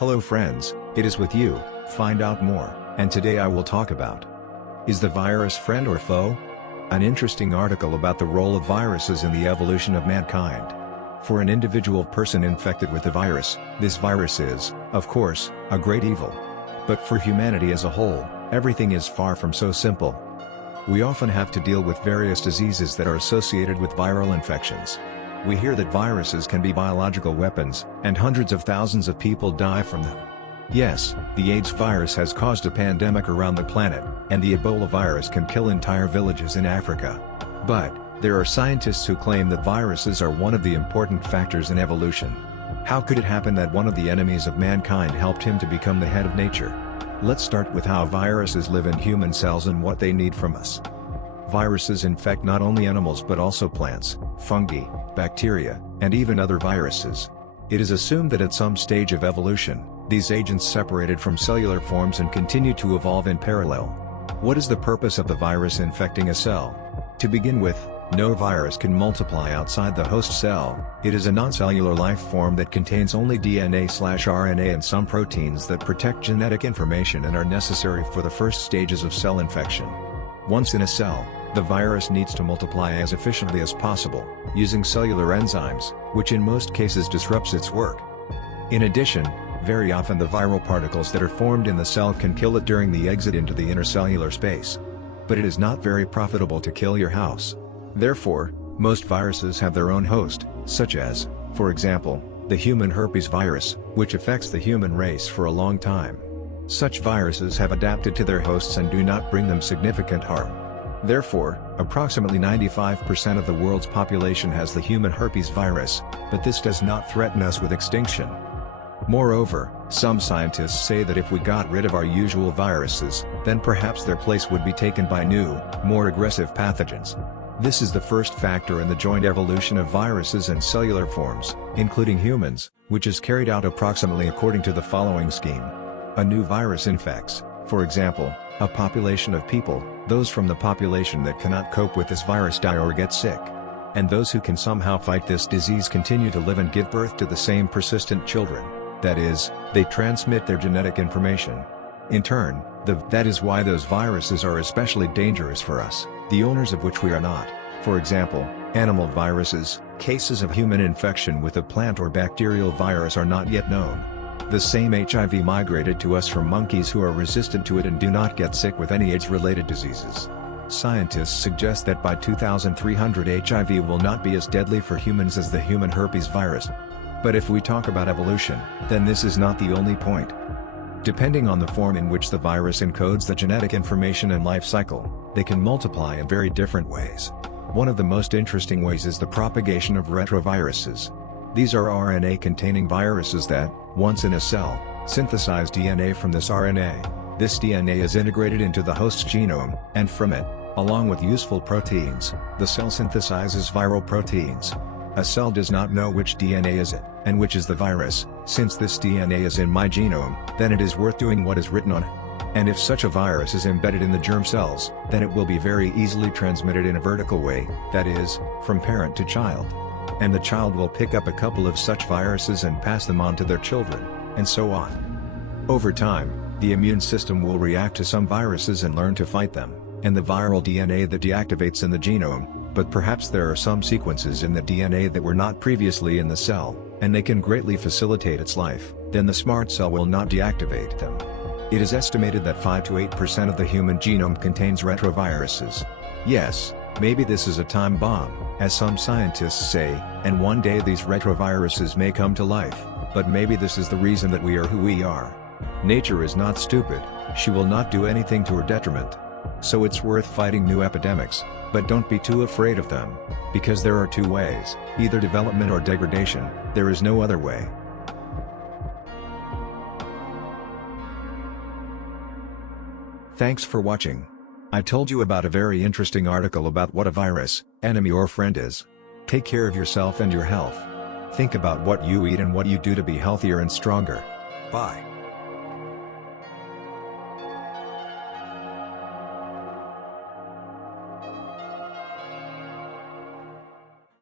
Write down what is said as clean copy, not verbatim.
Hello friends, it is with you, Find Out More, and today I will talk about: is the virus friend or foe? An interesting article about the role of viruses in the evolution of mankind. For an individual person infected with the virus, this virus is, of course, a great evil. But for humanity as a whole, everything is far from so simple. We often have to deal with various diseases that are associated with viral infections. We hear that viruses can be biological weapons, and hundreds of thousands of people die from them. Yes, the AIDS virus has caused a pandemic around the planet, and the Ebola virus can kill entire villages in Africa. But, there are scientists who claim that viruses are one of the important factors in evolution. How could it happen that one of the enemies of mankind helped him to become the head of nature? Let's start with how viruses live in human cells and what they need from us. Viruses infect not only animals but also plants, fungi, bacteria, and even other viruses. It is assumed that at some stage of evolution, these agents separated from cellular forms and continue to evolve in parallel. What is the purpose of the virus infecting a cell? To begin with, no virus can multiply outside the host cell. It is a non-cellular life form that contains only DNA/RNA and some proteins that protect genetic information and are necessary for the first stages of cell infection. Once in a cell, the virus needs to multiply as efficiently as possible, using cellular enzymes, which in most cases disrupts its work. In addition, very often the viral particles that are formed in the cell can kill it during the exit into the intercellular space. But it is not very profitable to kill your house. Therefore, most viruses have their own host, such as, for example, the human herpes virus, which affects the human race for a long time. Such viruses have adapted to their hosts and do not bring them significant harm. Therefore, approximately 95% of the world's population has the human herpes virus, but this does not threaten us with extinction. Moreover, some scientists say that if we got rid of our usual viruses, then perhaps their place would be taken by new, more aggressive pathogens. This is the first factor in the joint evolution of viruses and cellular forms, including humans, which is carried out approximately according to the following scheme. A new virus infects, for example, a population of people. Those from the population that cannot cope with this virus die or get sick. And those who can somehow fight this disease continue to live and give birth to the same persistent children. That is, they transmit their genetic information. In turn, that is why those viruses are especially dangerous for us, the owners of which we are not. For example, animal viruses. Cases of human infection with a plant or bacterial virus are not yet known. The same HIV migrated to us from monkeys who are resistant to it and do not get sick with any AIDS-related diseases. Scientists suggest that by 2300 HIV will not be as deadly for humans as the human herpes virus. But if we talk about evolution, then this is not the only point. Depending on the form in which the virus encodes the genetic information and life cycle, they can multiply in very different ways. One of the most interesting ways is the propagation of retroviruses. These are RNA-containing viruses that, once in a cell, synthesize DNA from this RNA. This DNA is integrated into the host's genome, and from it, along with useful proteins, the cell synthesizes viral proteins. A cell does not know which DNA is it, and which is the virus. Since this DNA is in my genome, then it is worth doing what is written on it. And if such a virus is embedded in the germ cells, then it will be very easily transmitted in a vertical way, that is, from parent to child. And the child will pick up a couple of such viruses and pass them on to their children, and so on. Over time, the immune system will react to some viruses and learn to fight them, and the viral DNA that deactivates in the genome, but perhaps there are some sequences in the DNA that were not previously in the cell, and they can greatly facilitate its life, then the smart cell will not deactivate them. It is estimated that 5 to 8% of the human genome contains retroviruses. Yes, maybe this is a time bomb, as some scientists say, and one day these retroviruses may come to life, but maybe this is the reason that we are who we are. Nature is not stupid, she will not do anything to her detriment. So it's worth fighting new epidemics, but don't be too afraid of them, because there are two ways, either development or degradation. There is no other way. Thanks for watching. I told you about a very interesting article about what a virus, enemy or friend is. Take care of yourself and your health. Think about what you eat and what you do to be healthier and stronger. Bye.